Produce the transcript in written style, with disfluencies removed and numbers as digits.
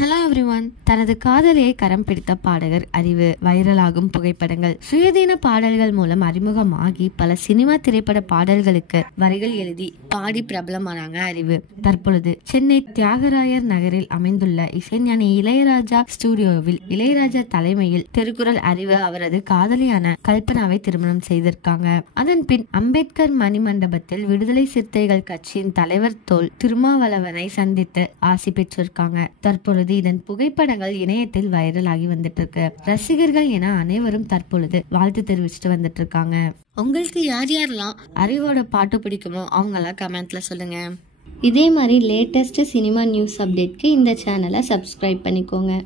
Hello everyone. தனது காதலியை கரம் பிடித்த பாடகர் அறிவு. வைரலாகும் புகைப்படங்கள். சுயதீன பாடல்கள் மூலம் அறிமுகமாகி பல சினிமா திரைப்பட பாடல்களுக்கு வரிகள் எழுதி பாடி பிரபலமானாங்க அறிவு. தற்பொழுது சென்னை தியாகராயர் நகரில் அமைந்துள்ள இசைஞானி இளையராஜா ஸ்டுடியோவில் இளையராஜா தலைமையில் திருக்குறள் அறிவு அவரது காதலியான கல்பனாவை திருமணம் செய்திருக்காங்க. அதன் பின் அம்பேத்கர் மணிமண்டபத்தில் விடுதலை சிறுத்தைகள் கட்சியின் தலைவர் தோல் திருமாவளவனை சந்தித்து ஆசி பெற்றிருக்காங்க. தற்பொழுது இதன் புகைப்படங்கள் இணையத்தில் வைரல் ஆகி வந்துட்டு இருக்கு. ரசிகர்கள் என அனைவரும் தற்பொழுது வாழ்த்து தெரிவிச்சுட்டு வந்துட்டு இருக்காங்க. உங்களுக்கு யார் யாரெல்லாம் அறிவோட பாட்டு பிடிக்குமோ அவங்கெல்லாம் கமெண்ட்ல சொல்லுங்க. இதே மாதிரி லேட்டஸ்ட் சினிமா நியூஸ் அப்டேட்க்கு இந்த சேனலை சப்ஸ்கிரைப் பண்ணிக்கோங்க.